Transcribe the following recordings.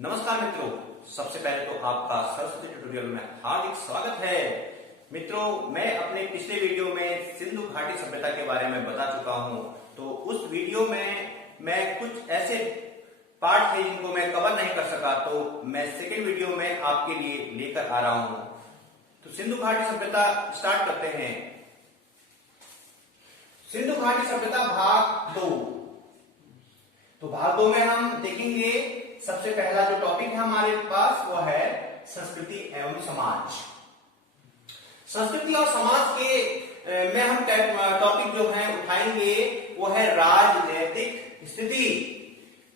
नमस्कार मित्रों, सबसे पहले तो आपका सरस्वती ट्यूटोरियल में हार्दिक स्वागत है। मित्रों, मैं अपने पिछले वीडियो में सिंधु घाटी सभ्यता के बारे में बता चुका हूं। तो उस वीडियो में मैं कुछ ऐसे पार्ट थे जिनको मैं कवर नहीं कर सका, तो मैं सेकेंड वीडियो में आपके लिए लेकर आ रहा हूं। तो सिंधु घाटी सभ्यता स्टार्ट करते हैं। सिंधु घाटी सभ्यता भाग 2। तो भाग 2 में हम देखेंगे, सबसे पहला जो टॉपिक है हमारे पास वो है संस्कृति एवं समाज। संस्कृति और समाज के में हम टॉपिक जो है उठाएंगे वो है राजनीतिक स्थिति।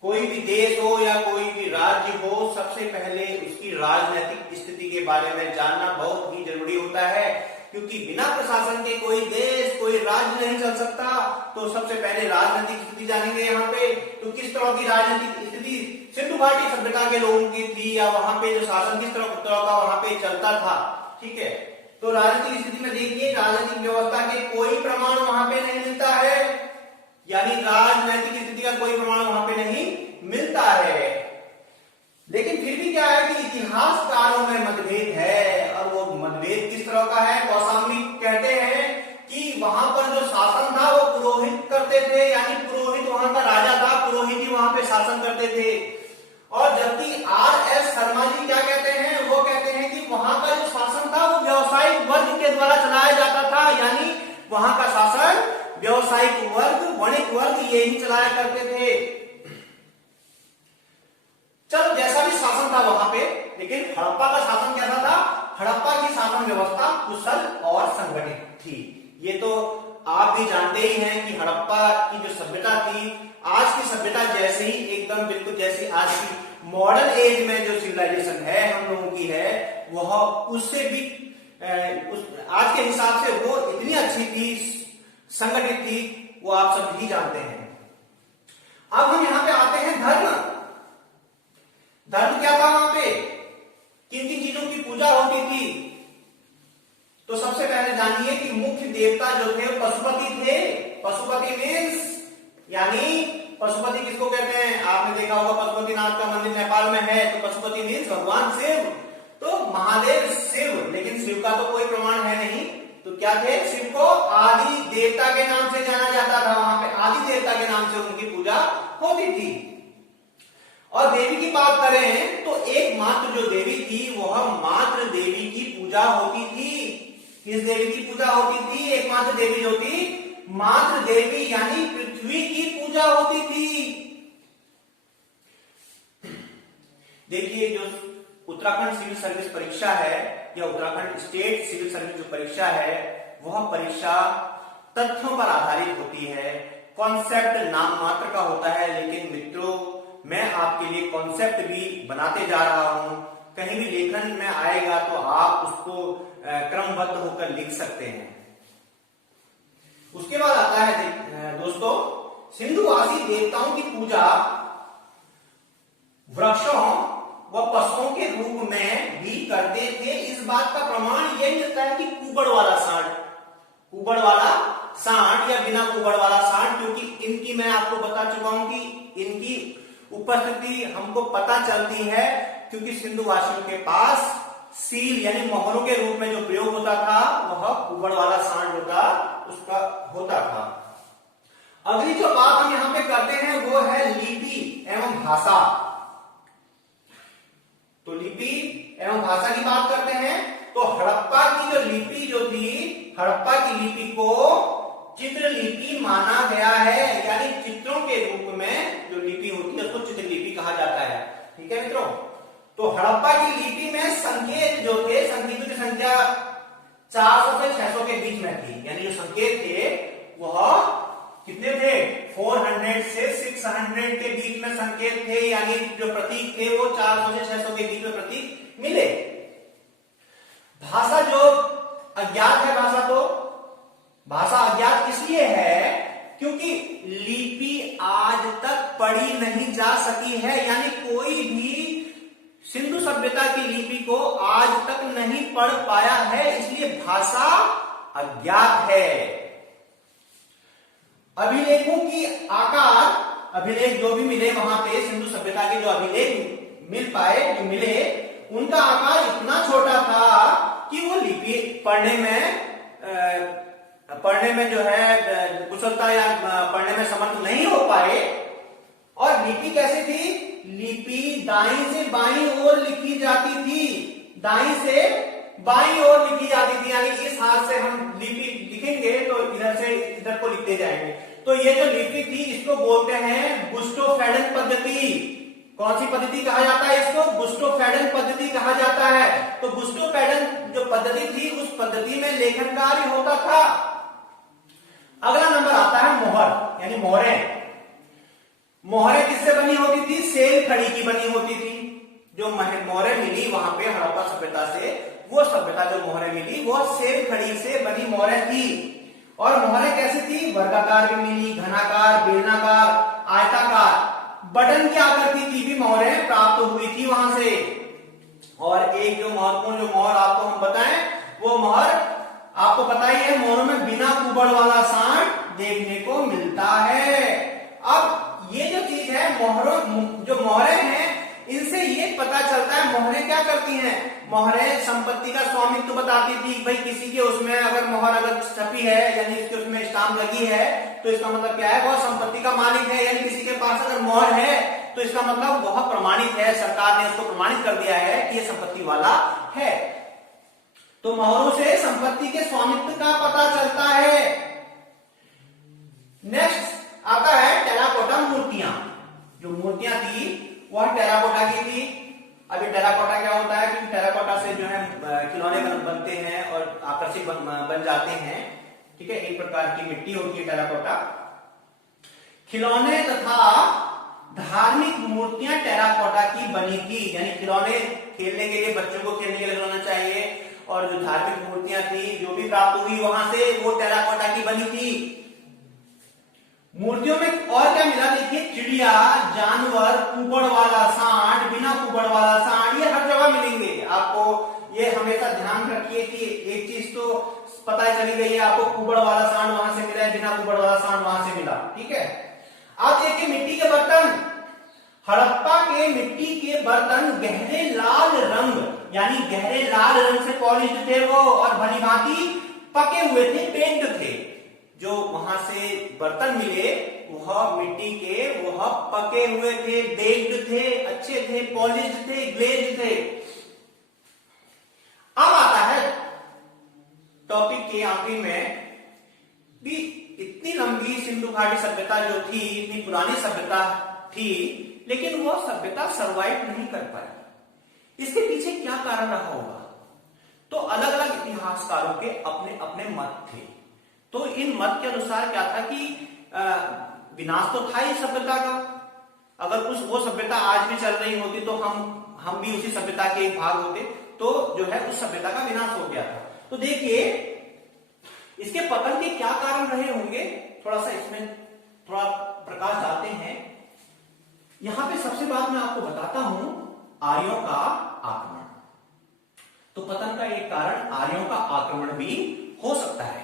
कोई भी देश हो या कोई भी राज्य हो, सबसे पहले उसकी राजनीतिक स्थिति के बारे में जानना बहुत ही जरूरी होता है, क्योंकि बिना प्रशासन के कोई देश कोई राज्य नहीं चल सकता। तो सबसे पहले राजनीतिक स्थिति जानेंगे यहाँ पे। तो किस तरह की राजनीतिक स्थिति सिंधु घाटी सभ्यता के लोगों की थी, या वहां पे जो शासन किस तरह का वहां पे चलता था। ठीक है, तो राजनीतिक स्थिति में देखिए, राजनीतिक व्यवस्था के कोई प्रमाण वहां पे नहीं मिलता है, यानी राजनीतिक स्थिति का कोई प्रमाण वहां पे नहीं मिलता है। लेकिन फिर भी क्या है कि इतिहासकारों में मतभेद है, और वो मतभेद किस तरह का है। कौशाम्बी कहते हैं कि वहां पर जो शासन था वो पुरोहित करते थे, यानी पुरोहित वहां का राजा था, पुरोहित ही वहां पे शासन करते थे। और जबकि आर.एस. शर्मा जी क्या कहते हैं, वो कहते हैं कि वहां का जो शासन था वो व्यावसायिक वर्ग के द्वारा चलाया जाता था, यानी वहां का शासन व्यावसायिक वर्ग, वणिक वर्ग यही चलाया करते थे। चलो, जैसा भी शासन था वहां पे, लेकिन हड़प्पा का शासन कैसा था। हड़प्पा की शासन व्यवस्था कुशल और संगठित थी। ये तो आप भी जानते ही हैं कि हड़प्पा की जो सभ्यता थी, आज की सभ्यता जैसे ही एकदम बिल्कुल जैसी आज की मॉडर्न एज में जो सिविलाइजेशन है हम लोगों की है, वह उससे भी आज के हिसाब से वो इतनी अच्छी थी, संगठित थी, वो आप सब भी जानते हैं। अब हम यहां पे आते हैं धर्म। धर्म क्या था वहां पे, किन किन चीजों की पूजा होती थी। तो सबसे पहले जानिए कि मुख्य देवता जो थे पशुपति थे। पशुपति मीन्स, यानी पशुपति किसको कहते हैं, आपने देखा होगा पशुपतिनाथ का मंदिर नेपाल में है, तो पशुपति मीन्स भगवान शिव। तो महादेव शिव, लेकिन शिव का तो कोई प्रमाण है नहीं। तो क्या थे, शिव को आदि देवता के नाम से जाना जाता था, वहां पे आदि देवता के नाम से उनकी पूजा होती थी। और देवी की बात करें तो एकमात्र जो देवी थी वह मातृ देवी की पूजा होती थी। किस देवी की पूजा होती थी, एकमात्र देवी जो थी मातृ देवी, यानी पृथ्वी की पूजा होती थी। देखिए, जो उत्तराखंड सिविल सर्विस परीक्षा है, या उत्तराखंड स्टेट सिविल सर्विस जो परीक्षा है, वह परीक्षा तथ्यों पर आधारित होती है, कॉन्सेप्ट नाम मात्र का होता है। लेकिन मित्रों, मैं आपके लिए कॉन्सेप्ट भी बनाते जा रहा हूं, कहीं भी लेखन में आएगा तो आप उसको क्रमबद्ध होकर लिख सकते हैं। उसके बाद आता है दोस्तों, सिंधुवासी देवताओं की पूजा वृक्षों व पशुओं के रूप में भी करते थे। इस बात का प्रमाण यह मिलता है कि कुबड़ वाला सांड या बिना कुबड़ वाला सांड, क्योंकि इनकी मैं आपको बता चुका हूं कि इनकी उपस्थिति हमको पता चलती है, क्योंकि सिंधुवासियों के पास सील यानी मोहरों के रूप में जो प्रयोग होता था वह कुबड़ वाला सांड उसका होता था। अगली जो बात हम यहां पे करते हैं वो है लिपि एवं भाषा। तो लिपि एवं भाषा की बात करते हैं। तो हड़प्पा की जो लिपि जो थी, हड़प्पा की लिपि को चित्रलिपि माना गया है, यानी चित्रों के रूप में जो लिपि होती है उसको चित्रलिपि कहा जाता है। ठीक है मित्रों, तो हड़प्पा की लिपि में संकेत जो थे, संकेतों की संख्या 400 से 600 के बीच में थी, यानी जो संकेत थे वह कितने थे, 400 से 600 के बीच में संकेत थे, यानी जो प्रतीक थे वो 400 से 600 के बीच में प्रतीक मिले। भाषा जो अज्ञात है, भाषा अज्ञात इसलिए है क्योंकि लिपि आज तक पढ़ी नहीं जा सकी है, यानी कोई भी सिंधु सभ्यता की लिपि को आज तक नहीं पढ़ पाया है, इसलिए भाषा अज्ञात है। अभिलेखों की आकार, अभिलेख जो भी मिले वहां पे सिंधु सभ्यता के जो अभिलेख मिल पाए, जो मिले, उनका आकार इतना छोटा था कि वो लिपि पढ़ने में जो है कुशलता या पढ़ने में समर्थ नहीं हो पाए। और लिपि कैसे थी? लिपि दाईं से बाईं ओर लिखी जाती थी, दाईं से बाईं ओर लिखी जाती थी, यानी इस हाथ से हम लिपि लिखेंगे तो इधर से इधर को लिखते जाएंगे। तो ये जो लिपि थी इसको बोलते हैं बुस्टोफैडन पद्धति। कौन सी पद्धति कहा जाता है इसको? बुस्टोफैडन पद्धति कहा जाता है। तो बुस्टोफैडन जो पद्धति थी उस पद्धति में लेखन कार्य होता था। अगला नंबर आता है मोहर, यानी मोहरें। मोहरें किससे बनी होती थी? सेल खड़ी की बनी होती थी। जो मोहरें मिली वहां पे हड़प्पा सभ्यता से, वो सभ्यता जो मोहरें मिली वो सेल खड़ी से बनी मोहरें थी। और मोहरें कैसी थी? वर्गाकार भी मिली, घनाकार, बेलनाकार, आयताकार, बटन की आकृति की भी मोहरें प्राप्त हुई थी वहां से। और एक जो महत्वपूर्ण जो मोहर आपको हम बताएं, वो मोहर आपको पता ही है, मोहरों में बिना कुबड़ वाला सांड देखने को मिलता है। अब ये जो चीज है, मोहरों जो मोहरें हैं, इनसे ये पता चलता है मोहरें क्या करती हैं। मोहरें संपत्ति का स्वामित्व बताती थी। भाई किसी के उसमें अगर मोहर अगर छपी है, यानी इसके उसमें स्टाम्प लगी है, तो इसका मतलब क्या है? वह संपत्ति का मालिक है। यानी किसी के पास अगर मोहर है तो इसका मतलब वह प्रमाणित है, सरकार ने इसको प्रमाणित कर दिया है कि ये संपत्ति वाला है। तो मोहरों से संपत्ति के स्वामित्व का पता चलता है। नेक्स्ट आता है टेराकोटा मूर्तियां। जो मूर्तियां थी वह टेराकोटा की थी। अभी टेराकोटा क्या होता है कि टेराकोटा से जो है खिलौने बनते हैं और आकर्षक बन जाते हैं। ठीक है, एक प्रकार की मिट्टी होती है टेराकोटा। खिलौने तथा धार्मिक मूर्तियां टेराकोटा की बनी थी। यानी खिलौने खेलने के लिए, बच्चों को खेलने के लिए होना चाहिए, और जो धार्मिक मूर्तियां थी जो भी प्राप्त हुई वहां से, वो टेराकोटा की बनी थी। मूर्तियों में और क्या मिला? देखिए, चिड़िया, जानवर, कुबड़ वाला सांड, बिना कुबड़ वाला सांड, ये हर जगह मिलेंगे आपको। ये हमेशा ध्यान रखिए कि एक चीज तो पता चली गई है आपको, कुबड़ वाला सांड वहां से मिला है, बिना कुबड़ वाला सांड वहां से मिला। ठीक है, आप देखिए मिट्टी के बर्तन। हड़प्पा के मिट्टी के बर्तन गहरे लाल रंग, यानी गहरे लाल रंग से पॉलिश्ड थे वो, और भली भांति पके हुए थे, पेंट थे। जो वहां से बर्तन मिले वह मिट्टी के, वह पके हुए थे, बेक्ड थे, अच्छे थे, पॉलिश्ड थे, ग्लेज्ड थे। अब आता है टॉपिक के आखिरी में भी, इतनी लंबी सिंधु घाटी सभ्यता जो थी, इतनी पुरानी सभ्यता थी, लेकिन वह सभ्यता सर्वाइव नहीं कर पाई। इसके पीछे क्या कारण रहा होगा? तो अलग अलग इतिहासकारों के अपने अपने मत थे। तो इन मत के अनुसार क्या था कि विनाश तो था ही सभ्यता का। अगर वो सभ्यता आज भी चल रही होती तो हम भी उसी सभ्यता के एक भाग होते, तो जो है उस सभ्यता का विनाश हो गया था। तो देखिए इसके पतन के क्या कारण रहे होंगे, थोड़ा सा इसमें थोड़ा प्रकाश डालते हैं। यहां पे सबसे बात मैं आपको बताता हूं, आर्यों का आक्रमण। तो पतन का एक कारण आर्यों का आक्रमण भी हो सकता है।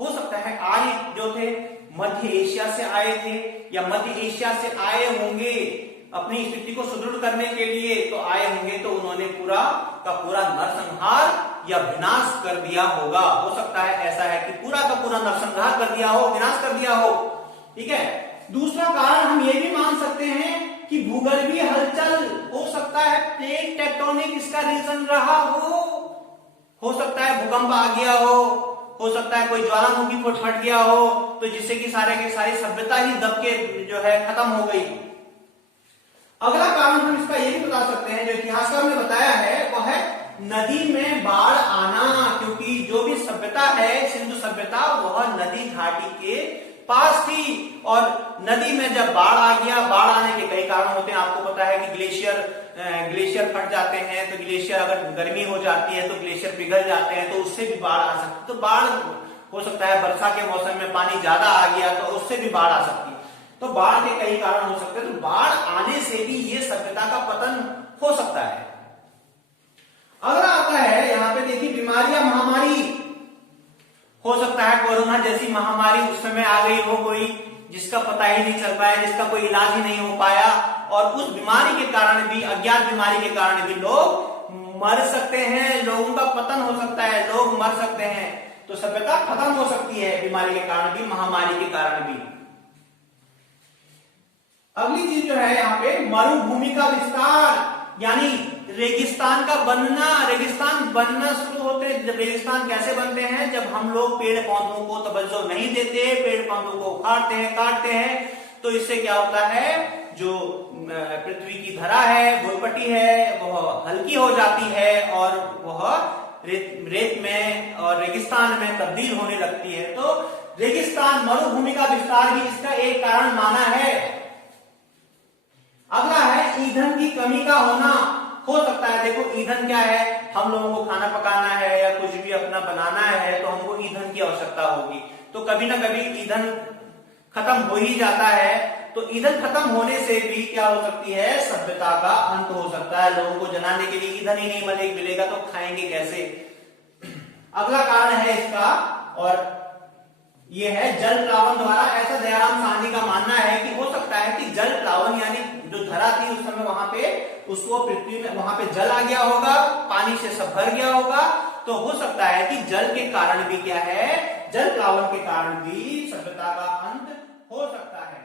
आर्य जो थे मध्य एशिया से आए थे, या मध्य एशिया से आए होंगे अपनी स्थिति को सुदृढ़ करने के लिए, तो आए होंगे तो उन्होंने पूरा का पूरा नरसंहार या विनाश कर दिया होगा। हो सकता है ऐसा है कि पूरा का पूरा नरसंहार कर दिया हो, विनाश कर दिया हो। ठीक है, दूसरा कारण हम ये भी मान सकते हैं कि भूगर्भीय हलचल हो सकता है, प्लेट टेक्टोनिक इसका रीजन रहा हो सकता है भूकंप आ गया हो सकता है कोई ज्वालामुखी फट गया हो, तो जिससे कि सारे की सारी सभ्यता ही दब के जो है खत्म हो गई। अगला कारण हम इसका ये भी बता सकते हैं, जो इतिहासकार ने बताया है, वह है नदी में बाढ़ आना। क्योंकि जो भी सभ्यता है, सिंधु सभ्यता, वह नदी घाटी के पास थी, और नदी में जब बाढ़ आ गया, बाढ़ आने के कई कारण होते हैं। आपको पता है कि ग्लेशियर फट जाते हैं, तो ग्लेशियर अगर गर्मी हो जाती है तो ग्लेशियर पिघल जाते हैं, तो उससे भी बाढ़ आ सकती है। तो बाढ़ हो सकता है वर्षा के मौसम में पानी ज्यादा आ गया तो उससे भी बाढ़ आ सकती है। तो बाढ़ के कई कारण हो सकते हैं, तो बाढ़ आने से भी ये सभ्यता का पतन हो सकता है। अगला आता है यहाँ पे देखिए बीमारियां, महामारी। हो सकता है कोरोना जैसी महामारी उस समय आ गई हो कोई, जिसका पता ही नहीं चल पाया, जिसका कोई इलाज ही नहीं हो पाया, और उस बीमारी के कारण भी, अज्ञात बीमारी के कारण भी लोग मर सकते हैं, लोगों का पतन हो सकता है, लोग मर सकते हैं। तो सभ्यता खत्म हो सकती है बीमारी के कारण भी, महामारी के कारण भी। अगली चीज जो है यहाँ पे मरुभूमि का विस्तार, यानी रेगिस्तान का बनना। रेगिस्तान बनना शुरू होते हैं। जब रेगिस्तान कैसे बनते हैं, जब हम लोग पेड़ पौधों को तवज्जो नहीं देते, पेड़ पौधों को उखाड़ते हैं, काटते हैं, तो इससे क्या होता है, जो पृथ्वी की धरा है, भूपट्टी है, वह हल्की हो जाती है और वह रेत में और रेगिस्तान में तब्दील होने लगती है। तो रेगिस्तान, मरुभूमि का विस्तार भी इसका एक कारण माना है। अगला है ईंधन की कमी का होना। हो सकता है, देखो ईंधन क्या है, हम लोगों को खाना पकाना है या कुछ भी अपना बनाना है तो हमको ईंधन की आवश्यकता होगी। तो कभी ना कभी ईंधन खत्म हो ही जाता है। तो ईंधन खत्म होने से भी क्या हो सकती है, सभ्यता का अंत हो सकता है। लोगों को जलाने के लिए ईंधन ही नहीं मिलेगा तो खाएंगे कैसे। अगला कारण है इसका, और ये है जल प्लावन द्वारा। ऐसा दयाराम साहनी का मानना है कि हो सकता है कि जल प्लावन, यानी जो धरा थी उस समय वहां पे, उसको पृथ्वी में वहां पे जल आ गया होगा, पानी से सब भर गया होगा। तो हो सकता है कि जल के कारण भी क्या है, जल प्लावन के कारण भी सभ्यता का अंत हो सकता है।